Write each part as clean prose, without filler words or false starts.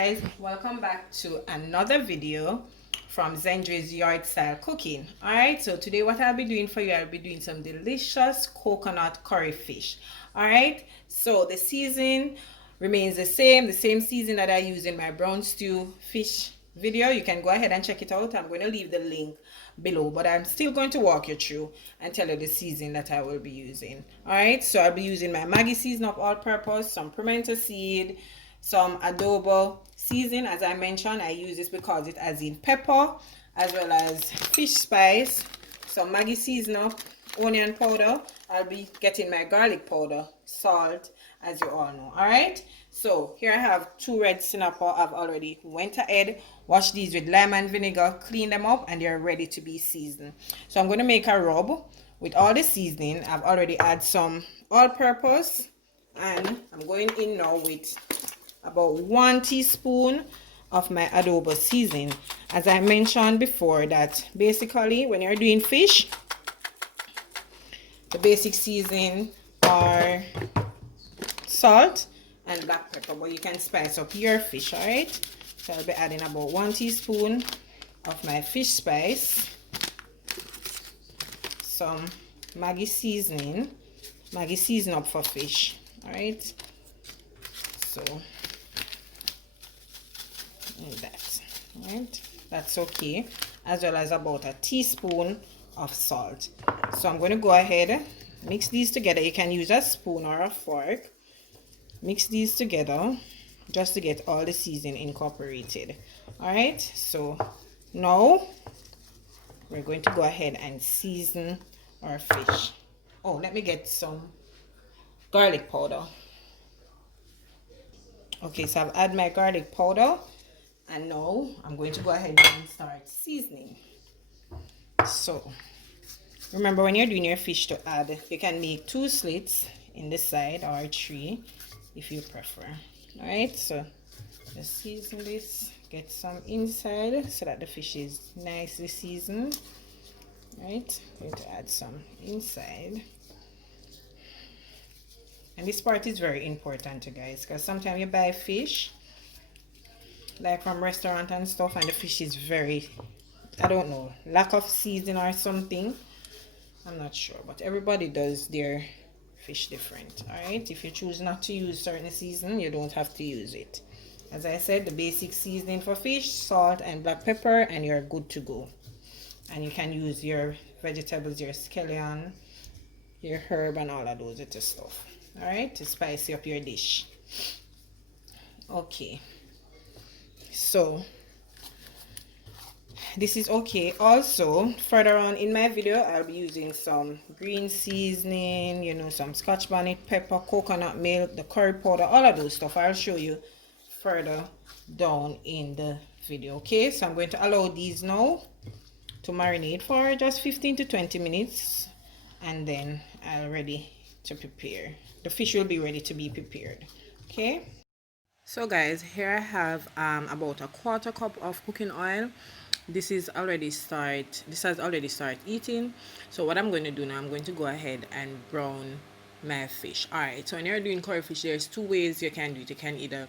Guys, welcome back to another video from Zendra's Yard Style Cooking. Alright, so today what I'll be doing for you, I'll be doing some delicious coconut curry fish. Alright, so the season remains the same season that I use in my brown stew fish video. You can go ahead and check it out. I'm going to leave the link below, but I'm still going to walk you through and tell you the season that I will be using. Alright, so I'll be using my Maggi season of all purpose, some Primento seed, some Adobo season. As I mentioned, I use this because it has in pepper as well as fish spice, some Maggi seasoning, onion powder. I'll be getting my garlic powder, salt, as you all know. All right, so here I have 2 red snapper. I've already went ahead, washed these with lime and vinegar, clean them up, and they're ready to be seasoned. So I'm going to make a rub with all the seasoning. I've already added some all-purpose, and I'm going in now with about 1 teaspoon of my adobo seasoning. As I mentioned before, that basically when you're doing fish, the basic seasoning are salt and black pepper, but you can spice up your fish. All right, so I'll be adding about 1 teaspoon of my fish spice, some Maggi seasoning, Maggi season up for fish. All right, so that, right, that's okay, as well as about a teaspoon of salt. So I'm going to go ahead, mix these together. You can use a spoon or a fork. Mix these together just to get all the seasoning incorporated. All right, so now we're going to go ahead and season our fish. Oh, let me get some garlic powder. Okay, so I've added my garlic powder, and now I'm going to go ahead and start seasoning. So remember, when you're doing your fish to add, you can make 2 slits in the side or 3 if you prefer. All right, so just season this, get some inside so that the fish is nicely seasoned. All right, I'm going to add some inside. And this part is very important, you guys, because sometimes you buy fish like from restaurant and stuff, and the fish is very, I don't know, lack of seasoning or something. I'm not sure, but everybody does their fish different. All right, if you choose not to use certain seasoning, you don't have to use it. As I said, the basic seasoning for fish, salt and black pepper, and you're good to go. And you can use your vegetables, your scallion, your herb, and all of those little stuff. All right, to spice up your dish. Okay, so this is okay. Also, further on in my video, I'll be using some green seasoning, you know, some Scotch bonnet pepper, coconut milk, the curry powder, all of those stuff. I'll show you further down in the video. Okay, so I'm going to allow these now to marinate for just 15 to 20 minutes, and then I'm ready to prepare. The fish will be ready to be prepared. Okay, so guys, here I have about a 1/4 cup of cooking oil. This has already started eating. So what I'm going to do now, I'm going to go ahead and brown my fish. All right, so when you're doing curry fish, there's 2 ways you can do it. You can either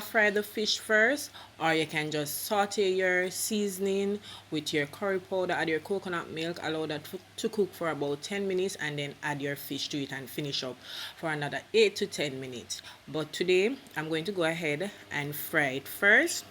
fry the fish first, or you can just saute your seasoning with your curry powder, add your coconut milk, allow that to cook for about 10 minutes, and then add your fish to it and finish up for another 8 to 10 minutes. But today I'm going to go ahead and fry it first,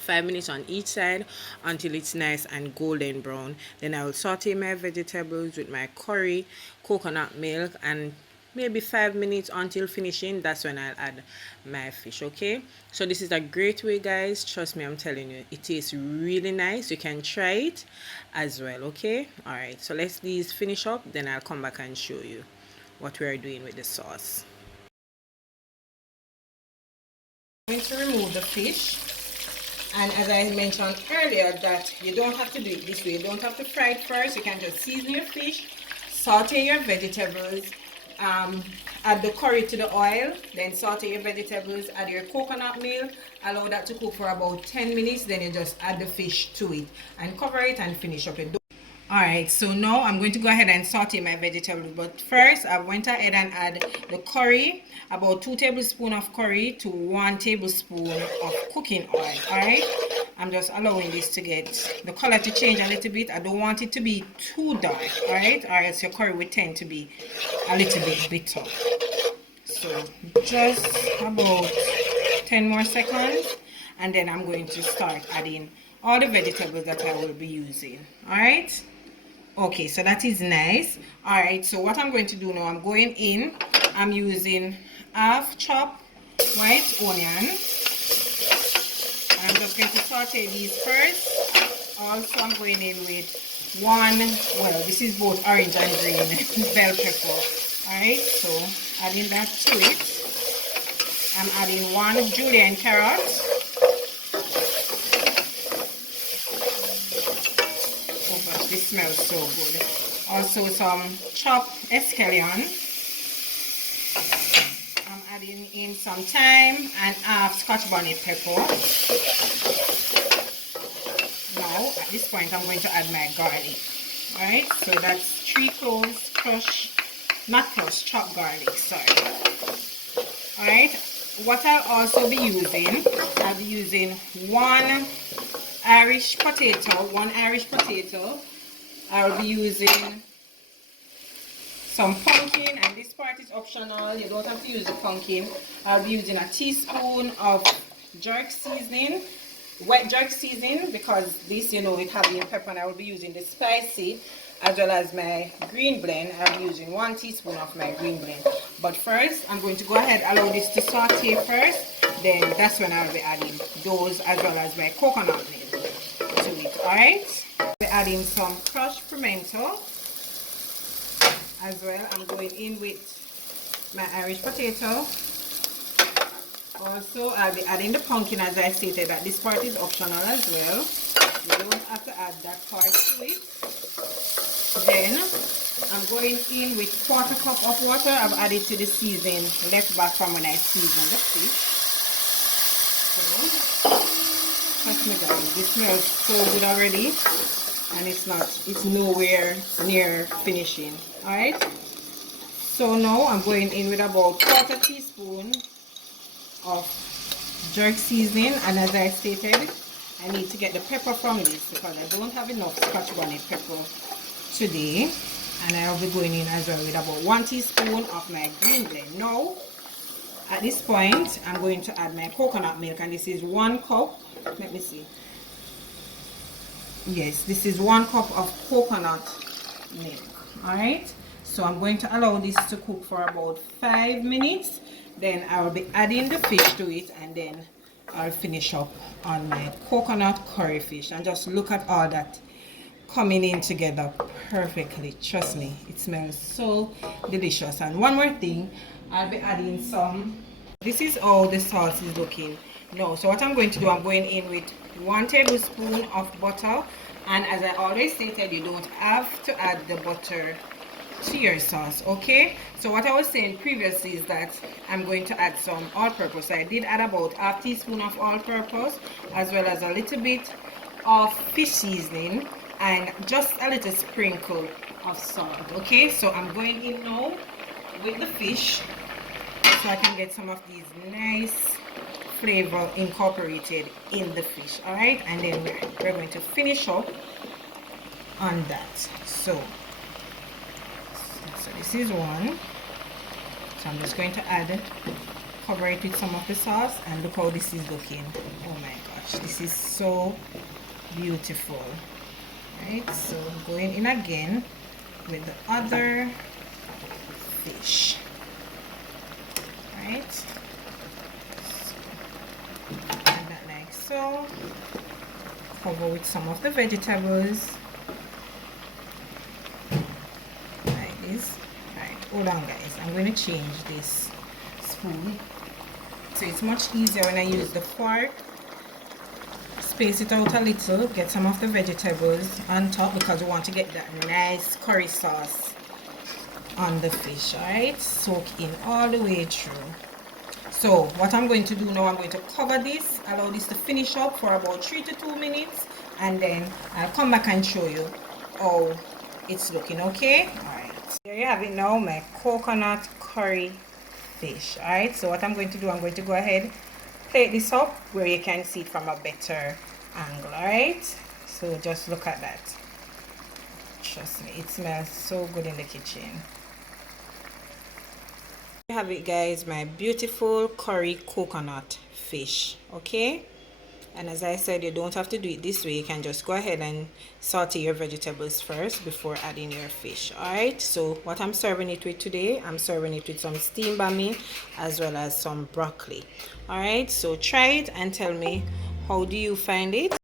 5 minutes on each side until it's nice and golden brown. Then I will saute my vegetables with my curry, coconut milk, and maybe 5 minutes until finishing. That's when I'll add my fish. Okay, so this is a great way, guys, trust me, I'm telling you, it tastes really nice. You can try it as well. Okay, all right, so let's these finish up, then I'll come back and show you what we are doing with the sauce. I'm going to remove the fish. And as I mentioned earlier, that you don't have to do it this way. You don't have to fry it first. You can just season your fish, saute your vegetables, add the curry to the oil, then saute your vegetables, add your coconut milk, allow that to cook for about 10 minutes, then you just add the fish to it and cover it and finish up it. Alright, so now I'm going to go ahead and saute my vegetables, but first I went ahead and add the curry, about 2 tablespoons of curry to 1 tablespoon of cooking oil. Alright, I'm just allowing this to get the color to change a little bit. I don't want it to be too dark, alright, or else your curry will tend to be a little bit bitter. So just about 10 more seconds, and then I'm going to start adding all the vegetables that I will be using. Alright. Okay, so that is nice. Alright, so what I'm going to do now, I'm using half chopped white onion. I'm just going to saute these first. Also, I'm going in with this is both orange and green bell pepper. Alright, so adding that to it. I'm adding 1 julienne carrot. This smells so good. Also some chopped escallion. I'm adding in some thyme and half Scotch bonnet pepper. Now at this point I'm going to add my garlic. Alright, so that's 3 cloves chopped garlic, sorry. Alright, what I'll also be using, I'll be using 1 Irish potato. I'll be using some pumpkin, and this part is optional, you don't have to use the pumpkin. I'll be using a teaspoon of jerk seasoning, wet jerk seasoning, because this, you know, it has the pepper, and I will be using the spicy, as well as my green blend. I'll be using 1 teaspoon of my green blend. But first, I'm going to go ahead, allow this to saute first, then that's when I'll be adding those, as well as my coconut milk to it. Alright, we're adding some crushed Primento as well. I'm going in with my Irish potato. Also, I'll be adding the pumpkin, as I stated that this part is optional as well. You don't have to add that part to it. Then I'm going in with 1/4 cup of water. I've added to the season left back from when I seasoned the fish. So trust me guys, this smells so good already, and it's nowhere near finishing. Alright, so now I'm going in with about 1/4 teaspoon of jerk seasoning, and as I stated, I need to get the pepper from this because I don't have enough Scotch bonnet pepper today, and I'll be going in as well with about 1 teaspoon of my green blend. Now at this point I'm going to add my coconut milk, and this is 1 cup. Let me see. Yes, this is 1 cup of coconut milk. Alright, so I'm going to allow this to cook for about 5 minutes. Then I will be adding the fish to it, and then I'll finish up on my coconut curry fish. And just look at all that coming in together perfectly. Trust me, it smells so delicious. And one more thing, I'll be adding some. This is how the sauce is looking now. So what I'm going to do, I'm going in with 1 tablespoon of butter. And as I already stated, you don't have to add the butter to your sauce. Okay, so what I was saying previously is that I'm going to add some all-purpose. I did add about 1/2 teaspoon of all-purpose, as well as a little bit of fish seasoning and just a little sprinkle of salt. Okay, so I'm going in now with the fish so I can get some of these nice flavor incorporated in the fish. All right, and then we're going to finish up on that. So this is one. So I'm just going to cover it with some of the sauce, and look how this is looking. Oh my gosh, this is so beautiful. Right, so going in again with the other fish. Right, so add that like so. Cover with some of the vegetables like this. Right, hold on guys, I'm going to change this spoon so it's much easier when I use the fork. Space it out a little, get some of the vegetables on top because we want to get that nice curry sauce on the fish. Alright, soak in all the way through. So what I'm going to do now, I'm going to cover this, allow this to finish up for about 3 to 2 minutes, and then I'll come back and show you how it's looking. Okay, all right, there you have it now, my coconut curry fish. All right, so what I'm going to do, I'm going to go ahead, plate this up where you can see it from a better angle. All right, so just look at that. Trust me, it smells so good in the kitchen. You have it, guys, my beautiful curry coconut fish. Okay, and as I said, you don't have to do it this way. You can just go ahead and saute your vegetables first before adding your fish. All right, so what I'm serving it with today, I'm serving it with some steamed bami as well as some broccoli. All right, so try it and tell me, how do you find it?